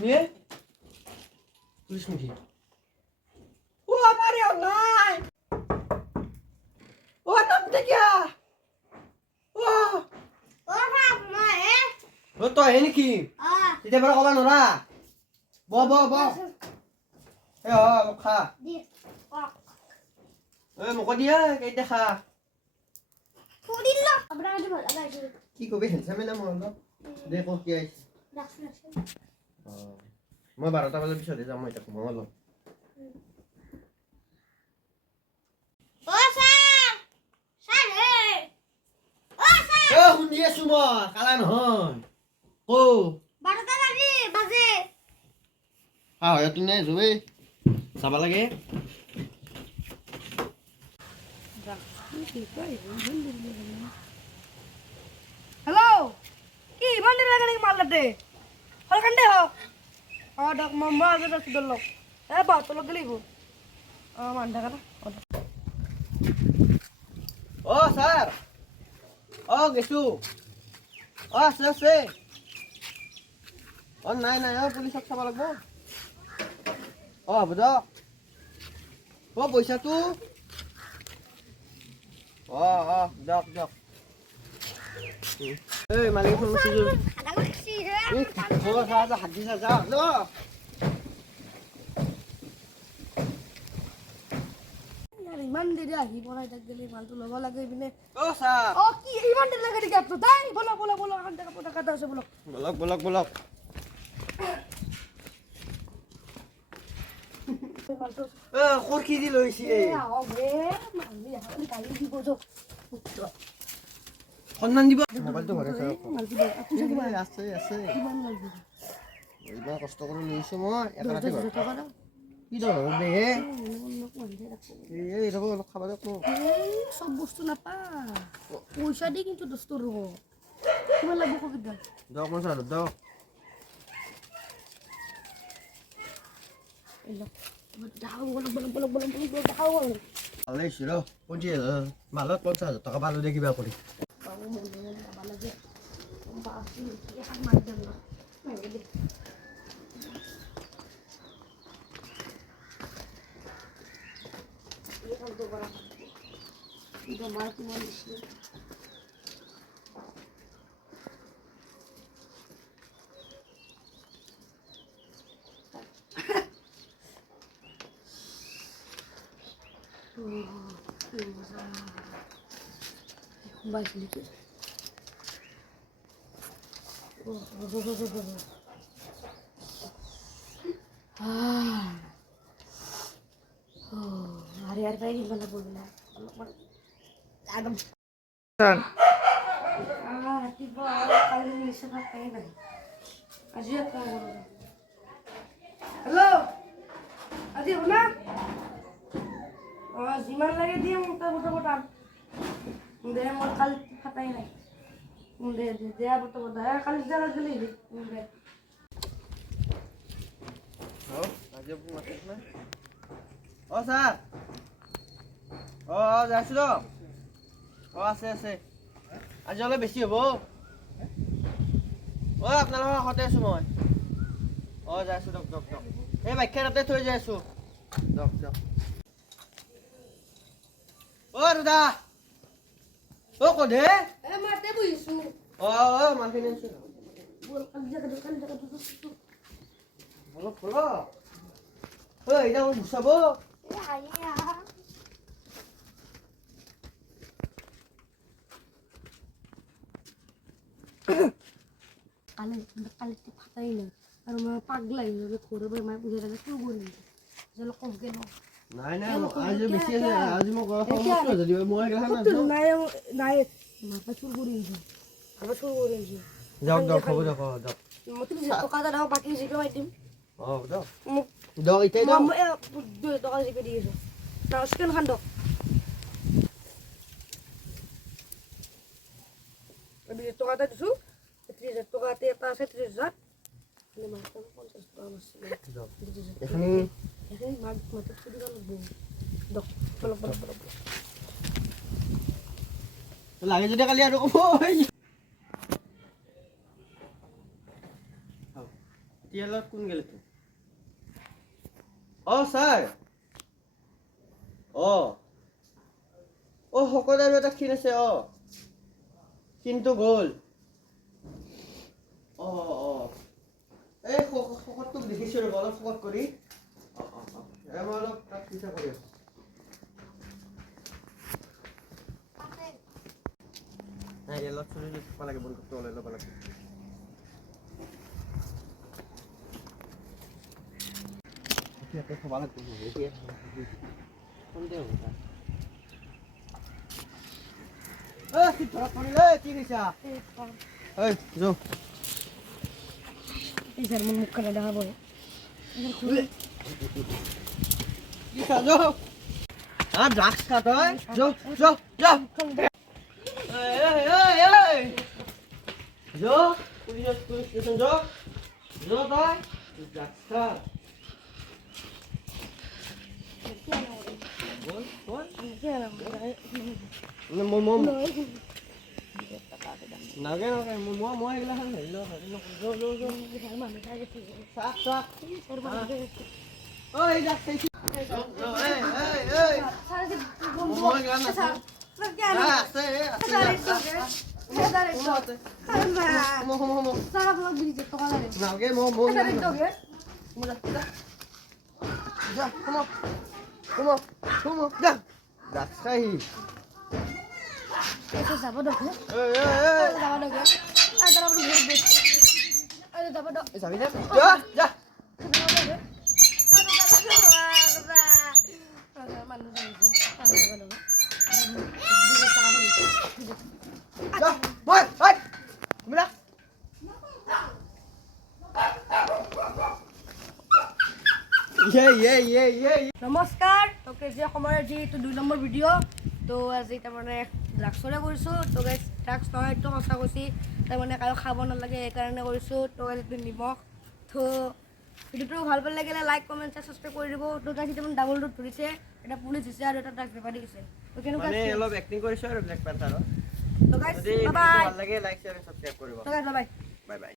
নিয়ে পুলিশ নাকি ও আমারে নাই ও নামতে গিয়া ও ও তো হে নেকি তেতিয়া bara কবা নৰা ব এ খা এ মোক দিয়া কেইটা খা কি কবি হেনছে মেলা মন দে ক কি আইছে মই 12টা বজাৰ পিছতে যাম মই এটা ঘুমাব লম শুনি আছো মই কালা নহয় ক 12টা বাজে হয় তুমি নাই জুই চাব লাগে हेलो কি ইমান দেৰি লাগে নেকি মাল লাতে হল কান্দে হ ডক মাম্মা আগে দছ দল এ বাত লগ গলিব মান থাকা না ও স্যার ও গেছু ও আছে ও নাই ও পুলিশক চাব লাগব ও বুঝ ও পইচাটো যাওক এই মালিক ফোন কৰিছো হাত দিছা যা ইমান দেৰি আহি পৰাই তাক গেলি মালটো ল'ব লাগে ইপিনে ও স্যাৰ কি ইমান দেৰি লাগে নেকি আপনি তাই বলো আন টাকা পটা কাটা আছে বলক খৰকি দি লৈছে সন্মান দিব মোবাইলটো ঘৰে আছে ইমান কষ্ট কৰি লৈছো মই এটা ৰাতি কি দৰ দে এই ৰব অলপ খাব দিয়ক সব বস্তু নাপা পইচা দি কিন্তু দস্তুর রব কিমান লাগব কবিতা দক মই চালো দক ভালে ছিল 50,000 মালত 50,000 টাকা পালো দে কিবা কৰি Baik sedikit. Hari-hari kayak gimana boleh? Agam. Tiba kali ini bisa ngapain lagi? Aja apa? Halo. Adi mana? Ziman lagi dia muter-muter. Munde मोर कल पता ही नहीं मुंडे दे अब तो बताया कल जरा गली मुंडे आज मातिस ना ओ স্যার ও যাইছো তো ও আছে আজি অলপ বেছি হ'ব ও আপোনালোকৰ ঘৰতে আছো মই যাইছো দক এই বাইকখন তাতে থৈ যাইছো দক ও দাদা ও কোনে মাতে বইছো মানখিনি আছে বল কাল জায়গা বলো এটা গুছাব কালি ফাটাই নাই আৰু মই পাগলা হৈ যাবে ঘৰৰ পৰা মায়ে বুজাই থাকে চুৰ কৰি যেন কমকে ন নাই আজি বেছি আছে আজি মই ঘৰ সমস্ত যদি মই নাই মাথা চুৰ কৰি যাওক হ'ব যাওক মই তুমি টকা এটা দাও বাকি জিপে মাৰি দিম যাওক মোক ইটাই দাও মই 2 টকা জিপে দি আছো না স্কেন খান দাও আমি টকা এটা দিছো 30,000 টকা এটা আছে 30,000 মানে মাত্ৰ 50 টকা আছে এখানে মাত্ৰ চুৰি লাগব দক বলক লাগে যদি কালি আৰু ক'ব তেলত কোন গেলে তো স্যাৰ সকলো আৰু এটা ক্ষীণ আছে কিন্তু গ'ল এই শকতটোক দেখিছোঁ ৰ'ব অলপ শকত কৰি মই অলপ তাক চিন্তা কৰি আছোঁ নাই অলপ চুলি থ'ব লাগে বন্ধুটো ওলাই ল'ব লাগে ইয়াতে থ'ব লাগে সন্দেহ কি ধৰক পৰিলে কি কৈছা ঐ যাওঁ এই স্যার মুখ কাটা দেখা পড়ে কি খা যাও ড্রাগস খা তই যাও যাও যাও যাও পুলিশ স্টেশন যাও যাও তই ড্রাগস খা বল বল নাগে নাগে মই এইগিলা হেৰি চাক চাক এই যাক চাইছি যাব দক যাবি দে যা যা নমস্কাৰ তোকে যে সময়ৰ যিটো 2 নম্বৰ ভিডিঅ' তো আজি তাৰমানে ড্ৰাগছৰে কৰিছোঁ তো গাইজ ড্ৰাগছ নহয় এইটো সঁচা কৈছি তাৰমানে কাৰো খাব নালাগে সেইকাৰণে কৰিছোঁ তো এইটো নিমখ তো ভিডিঅ'টো ভাল পালে লাগিলে লাইক কমেণ্ট ছাবস্ক্ৰাইব কৰি দিব তো গাইজ এতিয়া ডাবল ডোজ ধৰিছে এটা পুলিচ দিছে আৰু এটা ড্ৰাগছ বেপাৰী দিছে তো কেনেকুৱা মানে অলপ এক্টিং কৰিছোঁ আৰু ব্লেক পেন্থাৰৰ তো গাইজ যদি বাই ভাল লাগে লাইক শেয়াৰ সাবস্ক্ৰাইব কৰিব তো গাইজ বাই বাই বাই